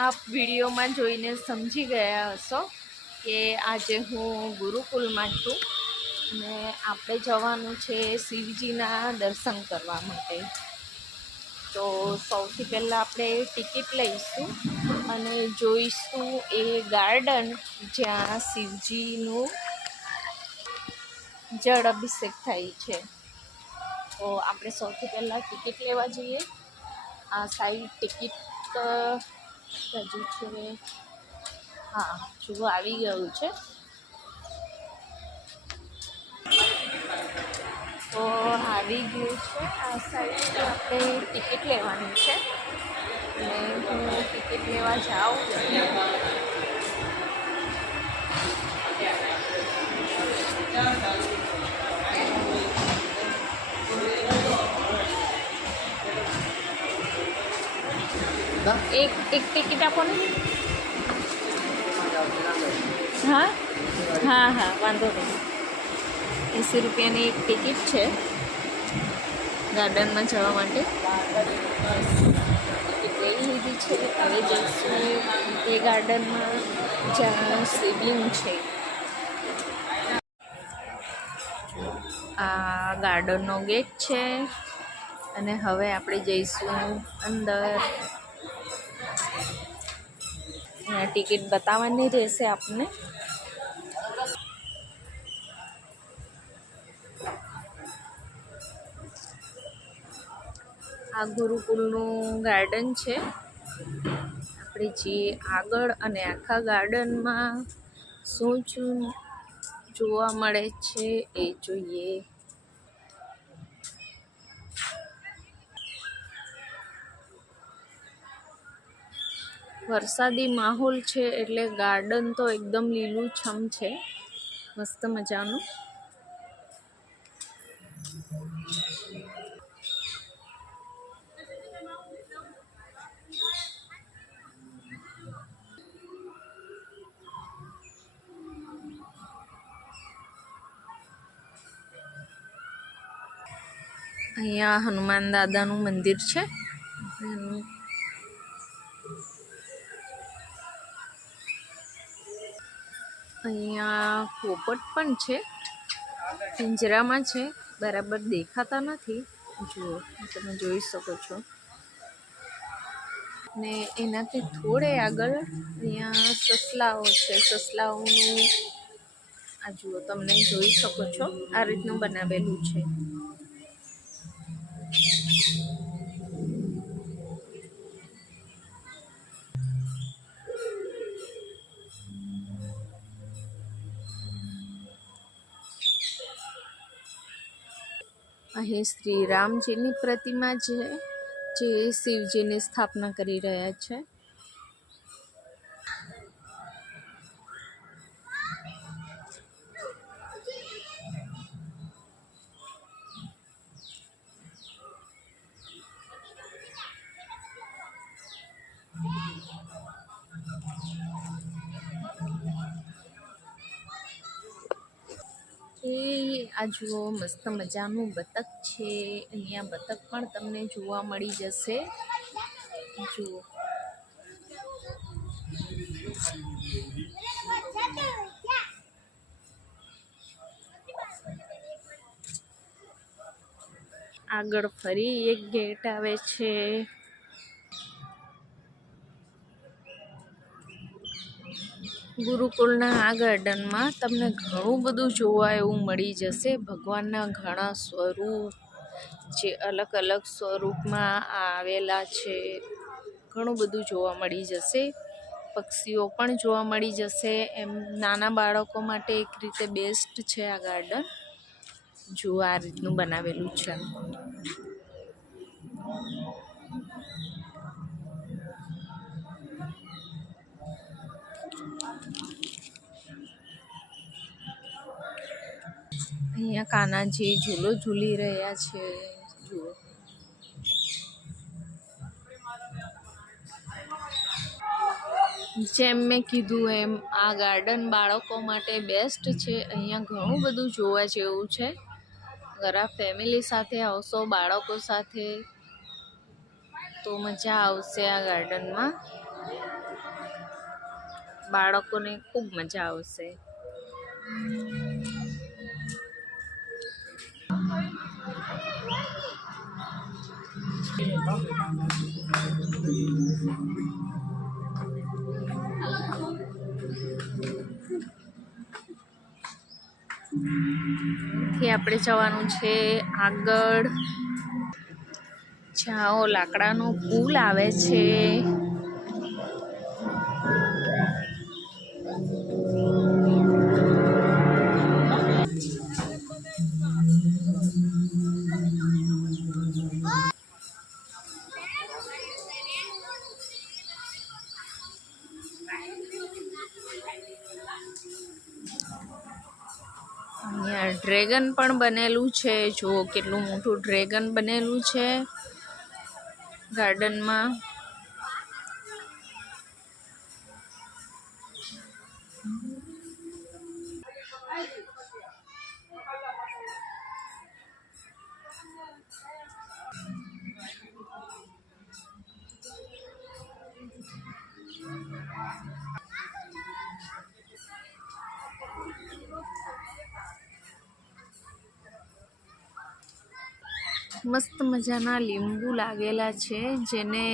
આપ વિડીયોમાં જોઈને સમજી ગયા હશો કે આજે હું ગુરુકુલમાં છું અને આપણે જવાનું છે શિવજીના દર્શન કરવા માટે। તો સૌથી પહેલાં આપણે ટિકિટ લઈશું અને જોઈશું એ ગાર્ડન જ્યાં શિવજીનું જળ અભિષેક થાય છે। તો આપણે સૌથી પહેલાં ટિકિટ લેવા જઈએ। આ સાઈડ ટિકિટ હજુ છે, હા જુઓ આવી ગયું છે। તો આવી ગયું છે, આ સાઈડ આપણે ટિકિટ લેવાની છે અને હું ટિકિટ લેવા જાઉં एक टिकट आपो ने। हाँ हाँ हाँ वांधो नहीं। 80 रुपयानी एक टिकट है गार्डन में जवा माटे। टिकट लई लीधी छे। हवे जईशुं ए गार्डन में ज्यां शिवलिंग छे। आ गार्डन नो गेट छे अने हवे आपणे जईशुं अंदर। टिकट बतावવાની રહેશે आपने। आ गुरुकुलનું ગાર્ડન છે। આપણે જે આગળ અને આખા ગાર્ડનમાં શું જોવા મળે છે એ જોઈએ। वरसादी माहौल है एटले गार्डन तो एकदम लीलूछम है, मस्त मजाનું। અહીંયા હનુમાન દાદાનું મંદિર છે। અહીંયા પોપટ પણ છે, પિંજરામાં છે, બરાબર દેખાતા નથી। જુઓ તમે જોઈ શકો છો ને એનાથી થોડે આગળ અહીંયા સસલાઓ છે। સસલાઓનું આ જુઓ તમને જોઈ શકો છો આ રીતનું બનાવેલું છે। અહીં શ્રી રામજીની પ્રતિમા છે જે શિવજીની સ્થાપના કરી રહ્યા છે। आ जुओ मस्त मजाનું बतक છે। અહીંયા बतक પણ તમને જોવા મળી જશે। જુઓ આગળ ફરી એક ગેટ આવે છે। ગુરુકુલના આ ગાર્ડનમાં તમને ઘણું બધું જોવા એવું મળી જશે। ભગવાનના ઘણા સ્વરૂપ જે અલગ અલગ સ્વરૂપમાં આવેલા છે, ઘણું બધું જોવા મળી જશે। પક્ષીઓ પણ જોવા મળી જશે। એમ નાના બાળકો માટે એક રીતે બેસ્ટ છે આ ગાર્ડન। જો આ રીતનું બનાવેલું છે। અહીંયા કાનાજી ઝૂલો ઝૂલી રહ્યા છે। જુઓ જેમ મેં કીધું એમ આ ગાર્ડન બાળકો માટે બેસ્ટ છે। અહીંયા ઘણું બધું જોવા જેવું છે। અગર આ ફેમિલી સાથે આવશો બાળકો સાથે તો મજા આવશે આ ગાર્ડનમાં। બાળકોને ખૂબ મજા આવશે. થી આપણે જવાનું છે આગળ, જ્યાં લાકડાનો પુલ આવે છે. અહીંયા ડ્રેગન પણ બનેલું છે. જુઓ કેટલું મોટું ડ્રેગન બનેલું છે ગાર્ડનમાં. મસ્ત મજાના લીંબુ લાગેલા છે, જેને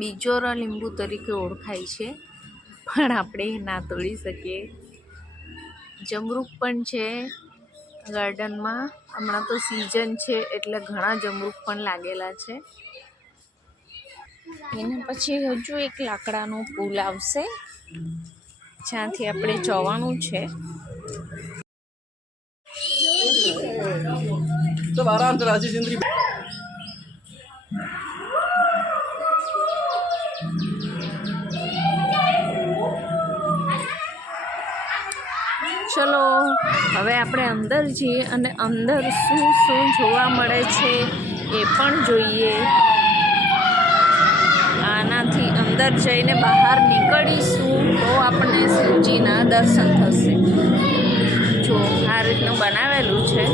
બીજોરા લીંબુ તરીકે ઓળખાય છે, પણ આપણે ના તોડી શકીએ. જમરૂખ પણ છે ગાર્ડનમાં. હમણાં તો સિઝન છે એટલે ઘણા જમરૂખ પણ લાગેલા છે. એના પછી હજુ એક લાકડાનો પુલ આવશે, જ્યાંથી આપણે જવાનું છે. सब आराम से राजी जिंदगी। ચલો હવે આપણે અંદર જઈએ અને અંદર શું શું જોવા મળે છે એ પણ જોઈએ. આનાથી અંદર જઈને બહાર નીકળીશું તો આપણને શિવજીના દર્શન થશે. જો આ રીતનું બનાવેલું છે.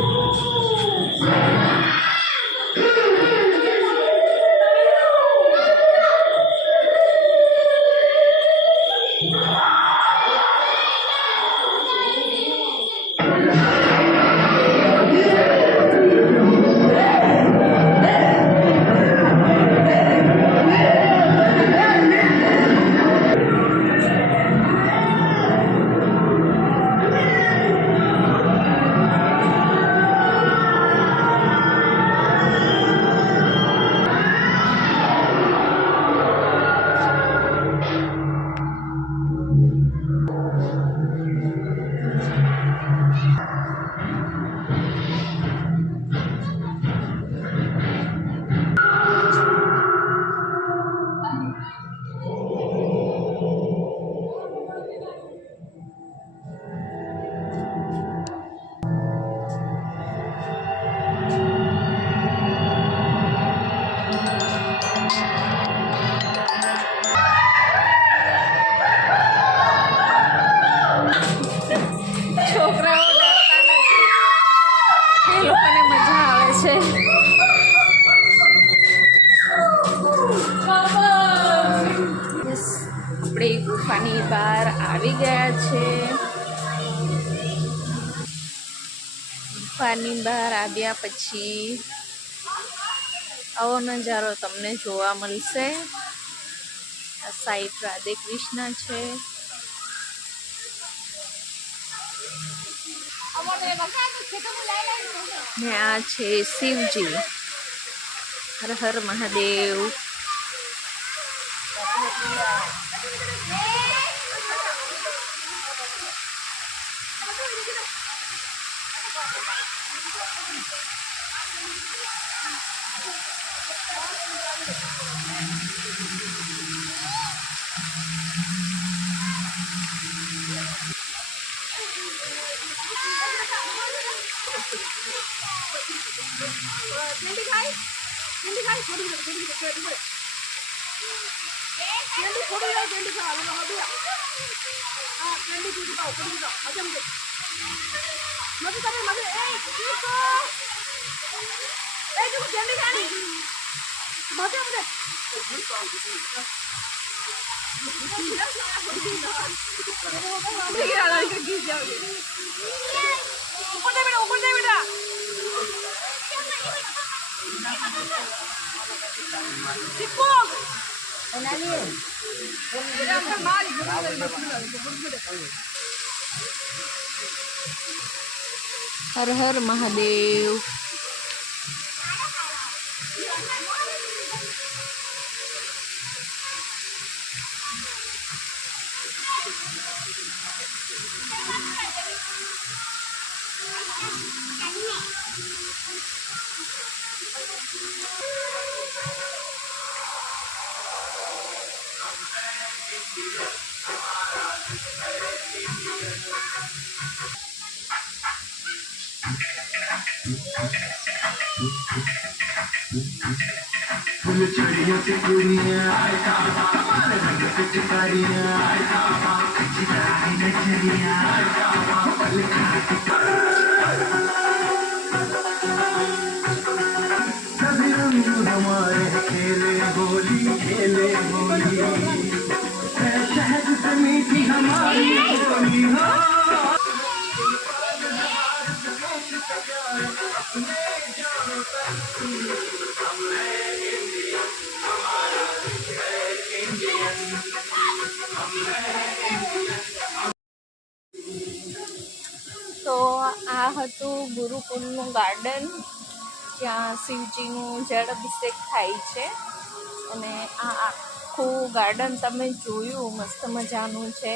આપણે ગુફાની બહાર આવી ગયા છે. ગુફાની બહાર આવ્યા પછી આવો નજારો તમને જોવા મળશે. આ સાઈડ રાધે કૃષ્ણ છે. ને આ છે શિવજી. હર હર મહાદેવ. હર હર મહાદેવ. फुलझड़ियों से कुड़ियाँ हमारे रंग पे चितारियाँ चितारी नजरिया पल खाती सभी रंग हमारे खेले होली है शहद से मीठी हमारी होली हो તો આ હતું ગુરુકુળનું ગાર્ડન, જ્યાં શિવજીનું જળ અભિષેક થાય છે. અને આ આખું ગાર્ડન તમે જોયું, મસ્ત મજાનું છે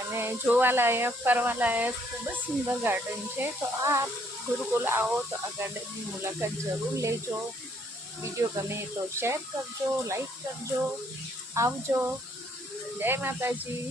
અને જોવાલાયક, ફરવાલાયક ખૂબ જ સુંદર ગાર્ડન છે. તો આ ગુરુકુળ આવો તો આ ગાર્ડનની મુલાકાત જરૂર લેજો. વિડીયો ગમે તો શેર કરજો, લાઈક કરજો. આવજો. જય માતાજી.